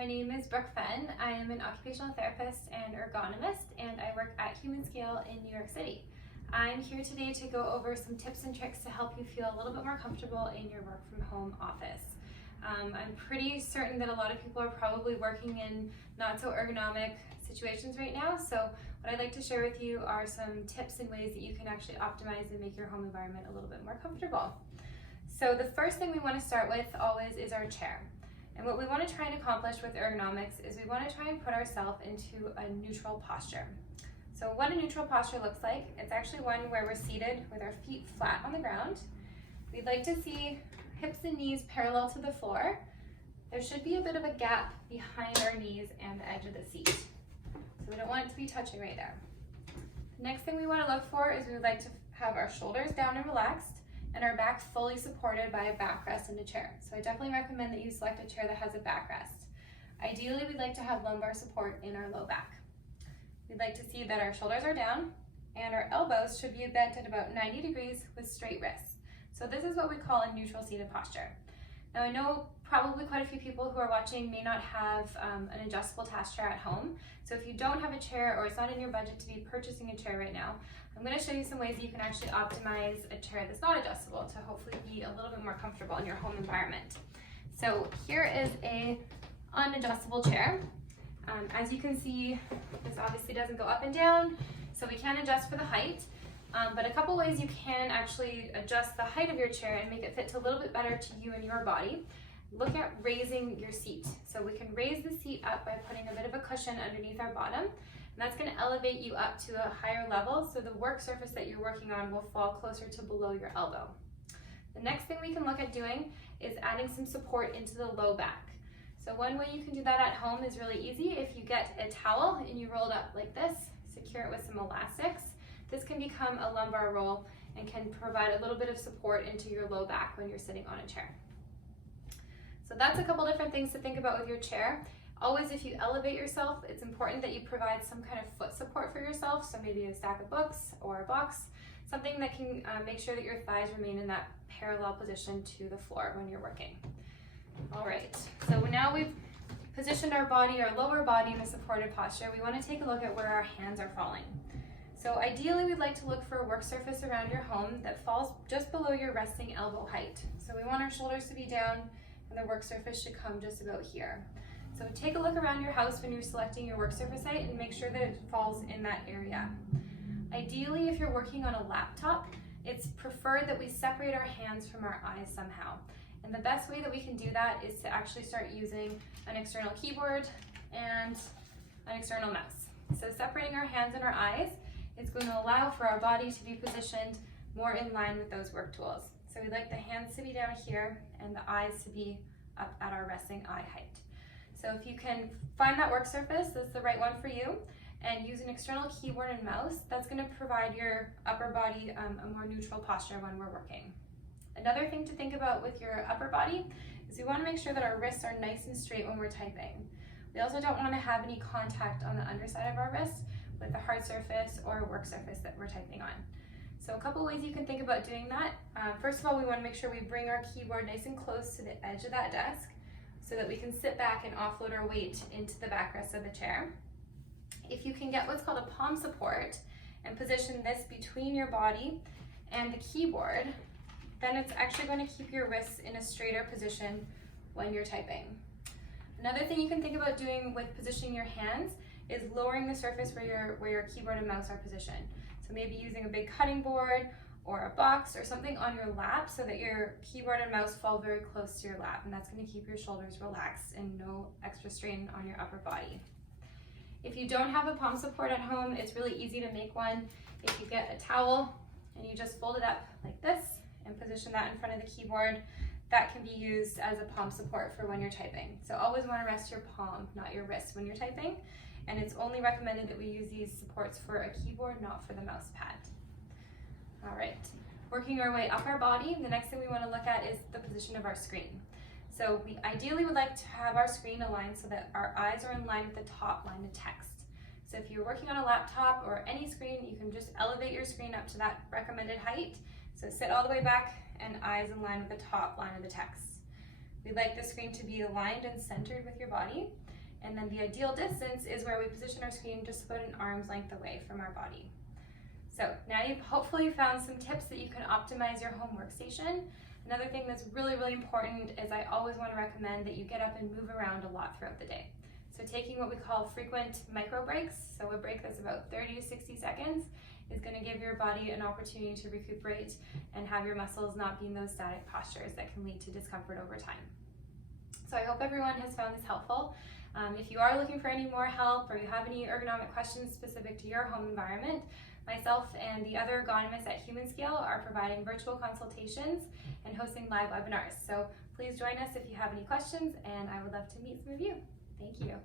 My name is Brooke Fenn. I am an occupational therapist and ergonomist, and I work at Humanscale in New York City. I'm here today to go over some tips and tricks to help you feel a little bit more comfortable in your work from home office. I'm pretty certain that a lot of people are probably working in not so ergonomic situations right now, so what I'd like to share with you are some tips and ways that you can actually optimize and make your home environment a little bit more comfortable. So the first thing we want to start with always is our chair. And what we want to try and accomplish with ergonomics is we want to try and put ourselves into a neutral posture. So what a neutral posture looks like, it's actually one where we're seated with our feet flat on the ground. We'd like to see hips and knees parallel to the floor. There should be a bit of a gap behind our knees and the edge of the seat. So we don't want it to be touching right there. The next thing we want to look for is we would like to have our shoulders down and relaxed, and our back fully supported by a backrest in the chair. So I definitely recommend that you select a chair that has a backrest. Ideally, we'd like to have lumbar support in our low back. We'd like to see that our shoulders are down and our elbows should be bent at about 90 degrees with straight wrists. So this is what we call a neutral seated posture. Now I know probably quite a few people who are watching may not have an adjustable task chair at home. So if you don't have a chair or it's not in your budget to be purchasing a chair right now, I'm going to show you some ways that you can actually optimize a chair that's not adjustable to hopefully be a little bit more comfortable in your home environment. So here is a unadjustable chair. As you can see, this obviously doesn't go up and down, so we can adjust for the height. But a couple ways you can actually adjust the height of your chair and make it fit a little bit better to you and your body. Look at raising your seat. So we can raise the seat up by putting a bit of a cushion underneath our bottom, and that's going to elevate you up to a higher level so the work surface that you're working on will fall closer to below your elbow. The next thing we can look at doing is adding some support into the low back. So one way you can do that at home is really easy. If you get a towel and you roll it up like this, secure it with some elastics, this can become a lumbar roll and can provide a little bit of support into your low back when you're sitting on a chair. So that's a couple different things to think about with your chair. Always, if you elevate yourself, it's important that you provide some kind of foot support for yourself. So maybe a stack of books or a box, something that can make sure that your thighs remain in that parallel position to the floor when you're working. All right, so now we've positioned our body, our lower body in a supported posture. We want to take a look at where our hands are falling. So ideally, we'd like to look for a work surface around your home that falls just below your resting elbow height. So we want our shoulders to be down and the work surface should come just about here. So take a look around your house when you're selecting your work surface height and make sure that it falls in that area. Ideally, if you're working on a laptop, it's preferred that we separate our hands from our eyes somehow. And the best way that we can do that is to actually start using an external keyboard and an external mouse. So separating our hands and our eyes is going to allow for our body to be positioned more in line with those work tools. So we'd like the hands to be down here and the eyes to be up at our resting eye height. So if you can find that work surface that's the right one for you and use an external keyboard and mouse, that's going to provide your upper body a more neutral posture when we're working. Another thing to think about with your upper body is we want to make sure that our wrists are nice and straight when we're typing. We also don't want to have any contact on the underside of our wrists with the hard surface or work surface that we're typing on. So a couple ways you can think about doing that. First of all, we want to make sure we bring our keyboard nice and close to the edge of that desk so that we can sit back and offload our weight into the backrest of the chair. If you can get what's called a palm support and position this between your body and the keyboard, then it's actually going to keep your wrists in a straighter position when you're typing. Another thing you can think about doing with positioning your hands is lowering the surface where your keyboard and mouse are positioned. So maybe using a big cutting board or a box or something on your lap so that your keyboard and mouse fall very close to your lap, and that's going to keep your shoulders relaxed and no extra strain on your upper body. If you don't have a palm support at home, it's really easy to make one. If you get a towel and you just fold it up like this and position that in front of the keyboard, that can be used as a palm support for when you're typing. So always want to rest your palm, not your wrist, when you're typing. And it's only recommended that we use these supports for a keyboard, not for the mouse pad. All right, working our way up our body, the next thing we want to look at is the position of our screen. So we ideally would like to have our screen aligned so that our eyes are in line with the top line of text. So if you're working on a laptop or any screen, you can just elevate your screen up to that recommended height. So sit all the way back and eyes in line with the top line of the text. We'd like the screen to be aligned and centered with your body. And then the ideal distance is where we position our screen just about an arm's length away from our body. So now you've hopefully found some tips that you can optimize your home workstation. Another thing that's really, really important is I always want to recommend that you get up and move around a lot throughout the day. So taking what we call frequent micro breaks, so a break that's about 30 to 60 seconds, is going to give your body an opportunity to recuperate and have your muscles not be in those static postures that can lead to discomfort over time. So I hope everyone has found this helpful. If you are looking for any more help or you have any ergonomic questions specific to your home environment, myself and the other ergonomists at Humanscale are providing virtual consultations and hosting live webinars. So please join us if you have any questions, and I would love to meet some of you. Thank you.